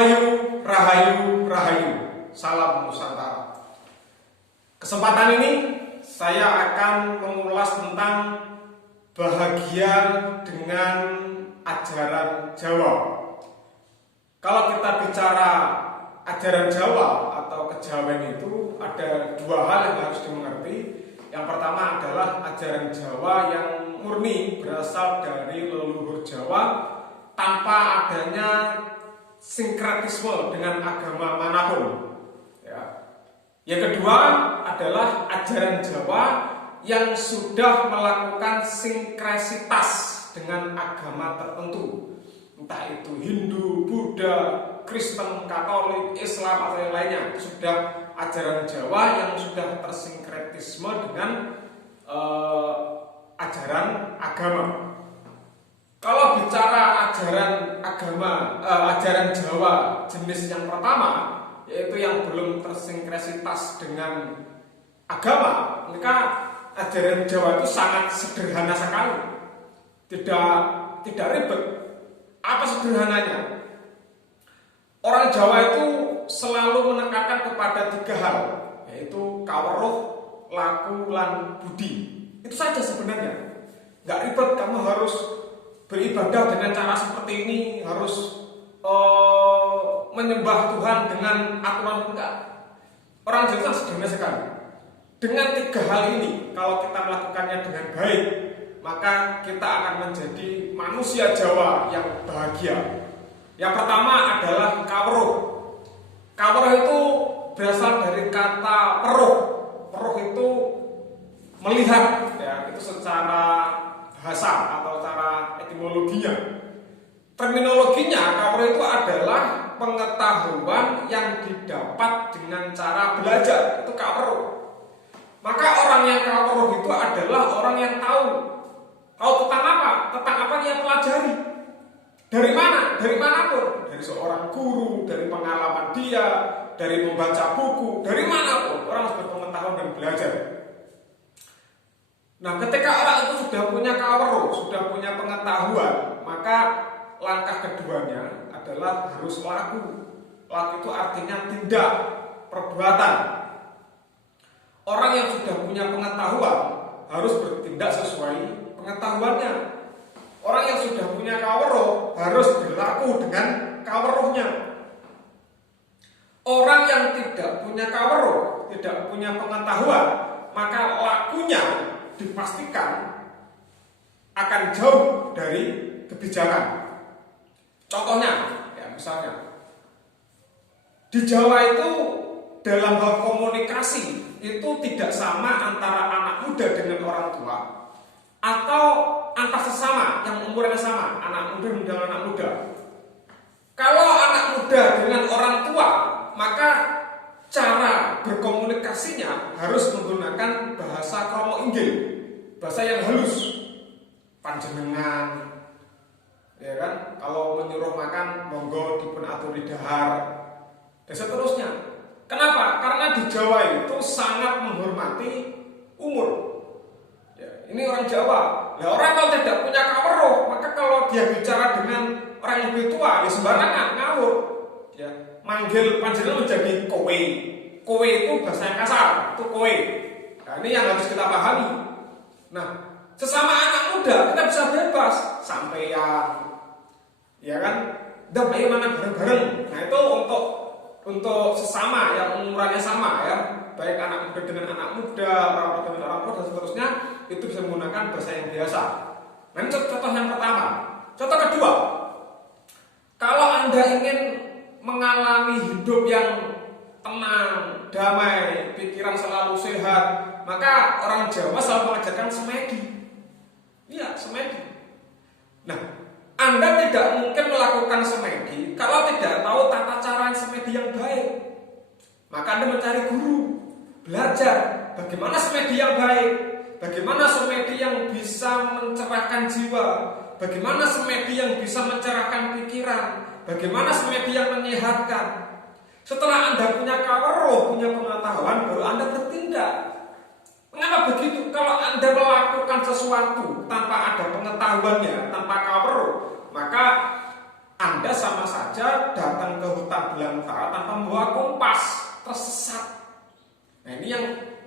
Rahayu, Rahayu, Rahayu. Salam Nusantara. Kesempatan ini saya akan mengulas tentang bahagia dengan ajaran Jawa. Kalau kita bicara ajaran Jawa atau kejawen itu ada dua hal yang harus dimengerti. Yang pertama adalah ajaran Jawa yang murni berasal dari leluhur Jawa tanpa adanya sinkretisme dengan agama manapun. Yang kedua adalah ajaran Jawa yang sudah melakukan sinkresitas dengan agama tertentu, entah itu Hindu, Buddha, Kristen, Katolik, Islam atau yang lainnya. Itu sudah ajaran Jawa yang sudah tersinkretisme dengan ajaran agama. Kalau bicara ajaran agama, ajaran Jawa jenis yang pertama, yaitu yang belum tersinkretistas dengan agama, maka ajaran Jawa itu sangat sederhana sekali, tidak ribet. Apa sederhananya? Orang Jawa itu selalu menekankan kepada tiga hal, yaitu kaweruh, laku, lan budi. Itu saja sebenarnya. Nggak ribet, kamu harus beribadah dengan cara seperti ini, harus menyembah Tuhan dengan aturan. Enggak. Orang Jawa sederhana sekali. Dengan tiga hal ini, kalau kita melakukannya dengan baik, maka kita akan menjadi manusia Jawa yang bahagia. Yang pertama adalah kaweruh. Kaweruh itu berasal dari kata peruh. Peruh itu melihat, ya, itu secara bahasa atau secara etimologinya. Terminologinya, kaweruh itu adalah pengetahuan yang didapat dengan cara belajar. Itu kaweruh. Maka orang yang kaweruh itu adalah orang yang tahu tentang apa? Tentang apa yang dia pelajari. Dari mana? Dari manapun. Dari seorang guru, dari pengalaman dia, dari membaca buku, dari manapun. Orang harus berpengetahuan dan belajar. Nah, ketika orang itu sudah punya kaweruh, sudah punya pengetahuan, maka langkah keduanya adalah harus laku. Laku itu artinya tindak, perbuatan. Orang yang sudah punya pengetahuan harus bertindak sesuai pengetahuannya. Orang yang sudah punya kaweruh harus berlaku dengan kaweruhnya. Orang yang tidak punya kaweruh, tidak punya pengetahuan, maka lakunya dipastikan akan jauh dari kebijakan. Contohnya, ya misalnya di Jawa itu dalam hal komunikasi itu tidak sama antara anak muda dengan orang tua atau antar sesama yang umurnya sama, anak muda dengan anak muda. Kalau anak muda dengan orang tua, maka cara berkomunikasinya harus menggunakan bahasa kromo inggil, bahasa yang halus, panjenengan, ya kan? Kalau menyuruh makan, monggo dipun aturi dahar, dan seterusnya. Kenapa? Karena di Jawa itu sangat menghormati umur. Ya, ini orang Jawa. Nah, orang kalau tidak punya kaweruh, maka kalau dia bicara dengan orang yang lebih tua, ya sembarangan, ngawur. Ya, manggil panjenengan menjadi kowe. Kowe itu bahasa yang kasar, itu kowe. Nah, ini yang harus kita pahami. Nah, sesama anak muda kita bisa bebas, sampeyan, ya kan? Dan ayo mana bareng-bareng. Nah, itu untuk sesama yang umurannya sama, ya, baik anak muda dengan anak muda, orang tua dengan orang tua dan seterusnya, itu bisa menggunakan bahasa yang biasa. Nah, ini contoh yang pertama. Contoh kedua, kalau Anda ingin mengalami hidup yang tenang, damai, pikiran selalu sehat, maka orang Jawa selalu mengajarkan semedi. Iya, semedi. Nah, Anda tidak mungkin melakukan semedi kalau tidak tahu tata cara semedi yang baik. Maka Anda mencari guru, belajar bagaimana semedi yang baik, bagaimana semedi yang bisa mencerahkan jiwa, bagaimana semedi yang bisa mencerahkan pikiran, bagaimana semedi yang menyehatkan. Setelah Anda punya kaweruh, punya pengetahuan, baru Anda bertindak. Mengapa begitu? Kalau Anda melakukan sesuatu tanpa ada pengetahuannya, tanpa kaweruh, maka Anda sama saja datang ke hutan belantara tanpa membawa kompas, tersesat. Nah, ini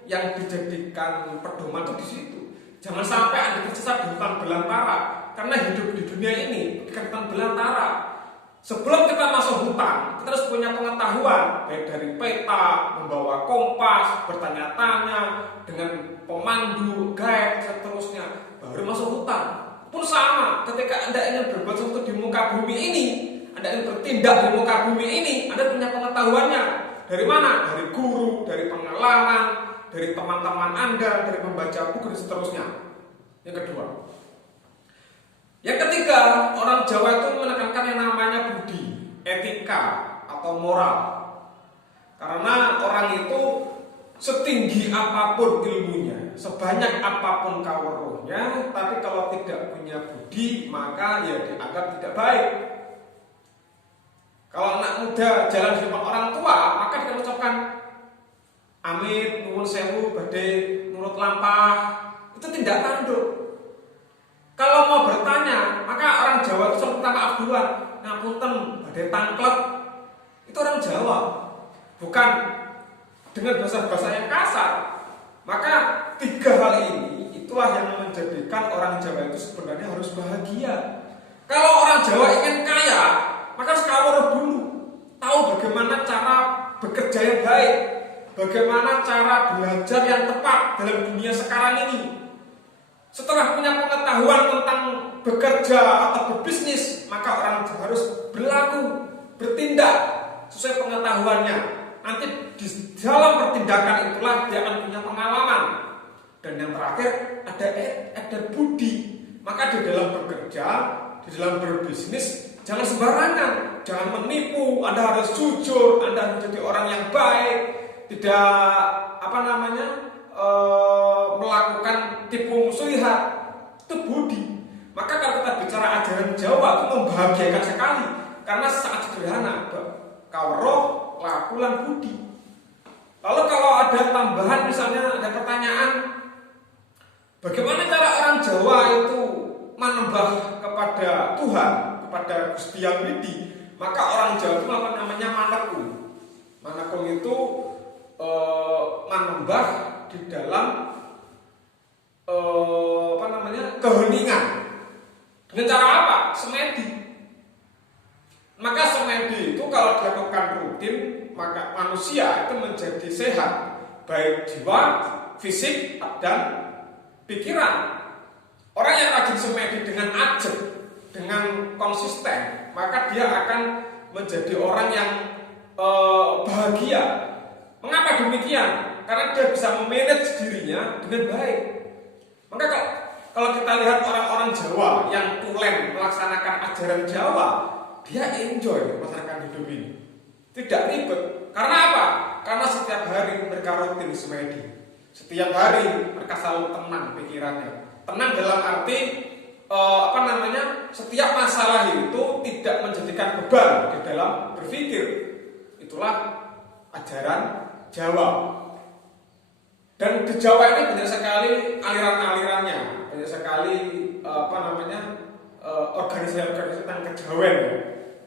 yang dijadikan pedoman itu di situ. Jangan sampai Anda tersesat di hutan belantara, karena hidup di dunia ini bukan hutan belantara. Sebelum kita masuk hutan, kita harus punya pengetahuan, baik dari peta, membawa kompas, bertanya-tanya dengan pemandu, guide, seterusnya, baru masuk hutan. Pun sama, ketika Anda ingin berbuat sesuatu di muka bumi ini, Anda ingin bertindak di muka bumi ini, Anda punya pengetahuannya. Dari mana? Dari guru, dari pengalaman, dari teman-teman Anda, dari membaca buku dan seterusnya. Yang kedua. Yang ketiga, orang Jawa itu menekankan yang namanya budi, etika, atau moral. Karena orang itu setinggi apapun ilmunya, sebanyak apapun kaweruhnya, tapi kalau tidak punya budi, maka ya dianggap tidak baik. Kalau anak muda jalan di depan orang tua, maka dia mengucapkan amit, nuwun sewu, badhe nurut lampah. Itu tindak tanduk. Kalau mau bertanya, maka orang Jawa itu selalu minta maaf duluan. Ngapunten, badhe tangklet. Itu orang Jawa. Bukan dengan bahasa-bahasa yang kasar. Maka tiga hal ini itulah yang menjadikan orang Jawa itu sebenarnya harus bahagia. Kalau orang Jawa ingin kaya, maka harus kawruh dulu. Tahu bagaimana cara bekerja yang baik, bagaimana cara belajar yang tepat dalam dunia sekarang ini. Setelah punya pengetahuan tentang bekerja atau berbisnis, maka orang harus berlaku, bertindak sesuai pengetahuannya. Nanti di dalam pertindakan itulah dia akan punya pengalaman. Dan yang terakhir ada budi. Maka di dalam bekerja, di dalam berbisnis, jangan sembarangan, jangan menipu. Anda harus jujur, Anda menjadi orang yang baik, tidak melakukan tipu muslihat. Itu budi. Maka kalau kita bicara ajaran Jawa itu membahagiakan sekali, karena sangat sederhana. Kawruh, laku lan budi. Lalu kalau ada tambahan, misalnya ada pertanyaan, bagaimana cara orang Jawa itu menembah kepada Tuhan, kepada Gusti Yang Widi? Maka orang Jawa itu melakukan namanya manekung. Manekung itu menembah di dalam keheningan. Dengan cara apa? Semedi. Maka semedi itu kalau dilakukan rutin, maka manusia itu menjadi sehat, baik jiwa, fisik, dan pikiran. Orang yang rajin semedi dengan ajak, dengan konsisten, maka dia akan menjadi orang yang bahagia. Mengapa demikian? Karena dia bisa memanage dirinya dengan baik. Maka kalau kita lihat orang-orang Jawa yang tulen melaksanakan ajaran Jawa, dia enjoy masyarakat hidup ini, tidak ribet. Karena apa? Karena setiap hari mereka rutin semedi. Setiap hari mereka selalu tenang pikirannya. Tenang dalam arti setiap masalah itu tidak menjadikan beban di dalam berpikir. Itulah ajaran Jawa. Dan di Jawa ini banyak sekali aliran-alirannya, banyak sekali organisasi-organisasi tentang kejawen.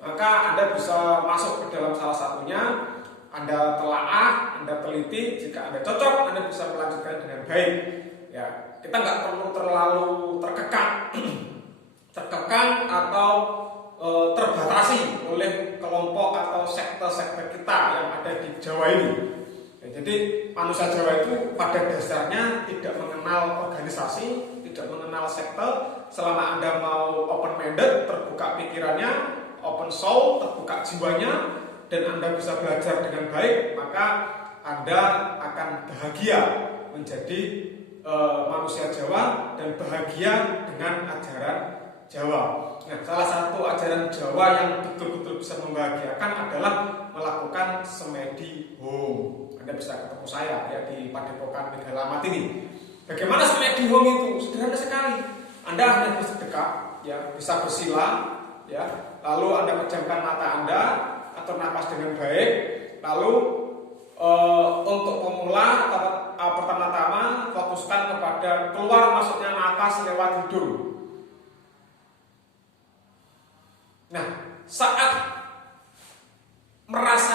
Maka Anda bisa masuk ke dalam salah satunya, Anda telaah, Anda teliti, jika Anda cocok, Anda bisa melanjutkan dengan baik. Ya, kita nggak perlu terlalu terkekang atau terbatasi oleh kelompok atau sekte-sekte kita yang ada di Jawa ini. Ya, jadi manusia Jawa itu pada dasarnya tidak mengenal organisasi, tidak mengenal sekte. Selama Anda mau open-minded, terbuka pikirannya, open soul, terbuka jiwanya, dan Anda bisa belajar dengan baik, maka Anda akan bahagia menjadi manusia Jawa dan bahagia dengan ajaran Jawa. Nah, salah satu ajaran Jawa yang betul-betul bisa membahagiakan adalah melakukan semedi home. Anda bisa ketemu saya ya di Padepokan Megalamat ini. Bagaimana semedi home itu? Sederhana sekali. Anda hanya bersedekap, ya, bisa bersila, ya. Lalu Anda pejamkan mata Anda, atur napas dengan baik. Lalu untuk pemula pertama-tama fokuskan kepada keluar masuknya nafas lewat hidung. Nah, saat merasa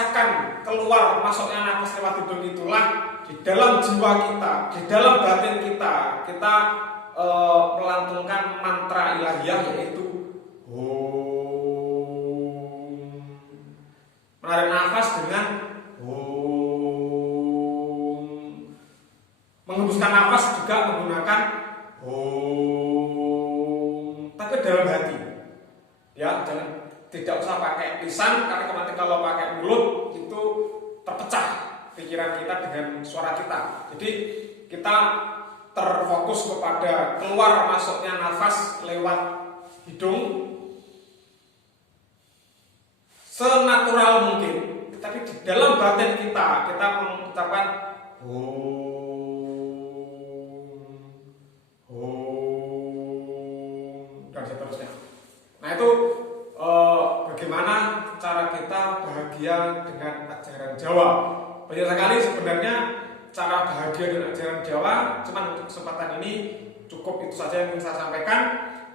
masuknya nafas lewat hidung itulah di dalam jiwa kita, di dalam batin kita, kita melantunkan mantra ilahiyah yaitu Om. Menarik nafas dengan Om. Menghembuskan nafas juga menggunakan Om. Tapi dalam hati. Ya, jangan, tidak usah pakai lisan, karena nanti kalau pakai mulut itu terpecah pikiran kita dengan suara kita. Jadi kita terfokus kepada keluar masuknya nafas lewat hidung senatural mungkin, tapi di dalam batin kita mengucapkan Om dan seterusnya. Nah itu bagaimana cara kita bahagia dengan ajaran Jawa. Banyak sekali sebenarnya cara bahagia dengan ajaran Jawa, cuman untuk kesempatan ini cukup itu saja yang ingin saya sampaikan.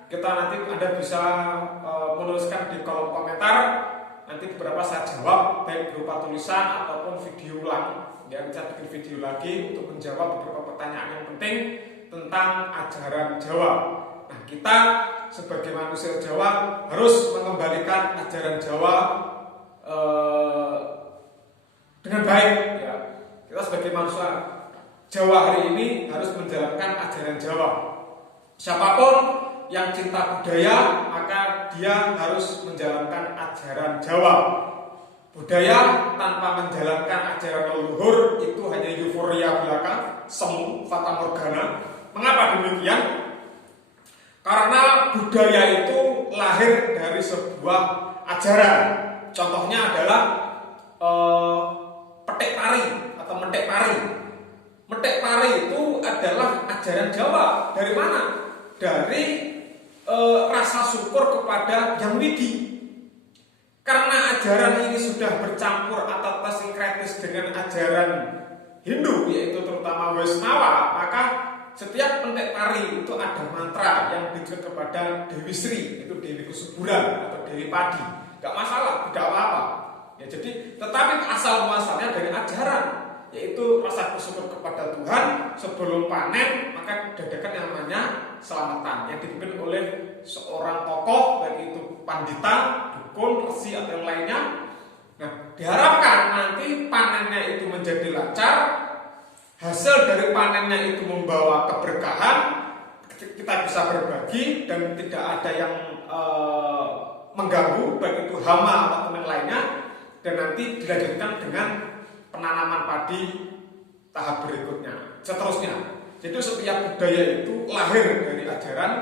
Kita nanti Anda bisa menuliskan di kolom komentar, nanti beberapa saya jawab baik berupa tulisan ataupun video ulang. Ya, bisa bikin video lagi untuk menjawab beberapa pertanyaan yang penting tentang ajaran Jawa. Nah, kita sebagai manusia Jawa harus mengembalikan ajaran Jawa dengan baik. Ya. Kita sebagai manusia Jawa hari ini harus menjalankan ajaran Jawa. Siapapun yang cinta budaya, maka dia harus menjalankan ajaran Jawa. Budaya tanpa menjalankan ajaran leluhur itu hanya euforia belaka, semu, fata morgana. Mengapa demikian? Karena budaya itu lahir dari sebuah ajaran. Contohnya adalah petik pari atau mentek pari. Mentek pari itu adalah ajaran Jawa. Dari mana? Dari rasa syukur kepada Yang Widi. Karena ajaran ini sudah bercampur atau tersinkretis dengan ajaran Hindu, yaitu terutama Waisnawa, maka setiap mentek pari itu ada mantra yang ditujukan kepada Dewi Sri, itu Dewi Kesuburan atau Dewi Padi. Gak masalah, tidak apa-apa. Ya, jadi tetapi asal muasalnya dari ajaran, yaitu rasa bersyukur kepada Tuhan sebelum panen, maka diadakan yang namanya selamatan yang dipimpin oleh seorang tokoh, baik itu pandita, dukun, resi atau yang lainnya. Nah, diharapkan nanti panennya itu menjadi lancar, hasil dari panennya itu membawa keberkahan, kita bisa berbagi dan tidak ada yang mengganggu, baik itu hama atau yang lainnya, dan nanti dilanjutkan dengan penanaman padi tahap berikutnya, seterusnya. Jadi setiap budaya itu lahir dari ajaran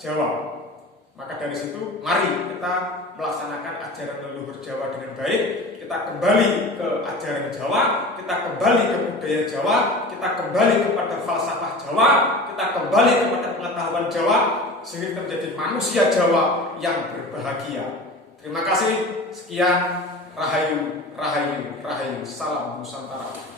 Jawa. Maka dari situ mari kita melaksanakan ajaran leluhur Jawa dengan baik. Kita kembali ke ajaran Jawa, kita kembali ke budaya Jawa, kita kembali kepada falsafah Jawa, kita kembali kepada pengetahuan Jawa, sehingga terjadi manusia Jawa yang berbahagia. Terima kasih. Sekian. Rahayu, rahayu, rahayu. Salam Nusantara.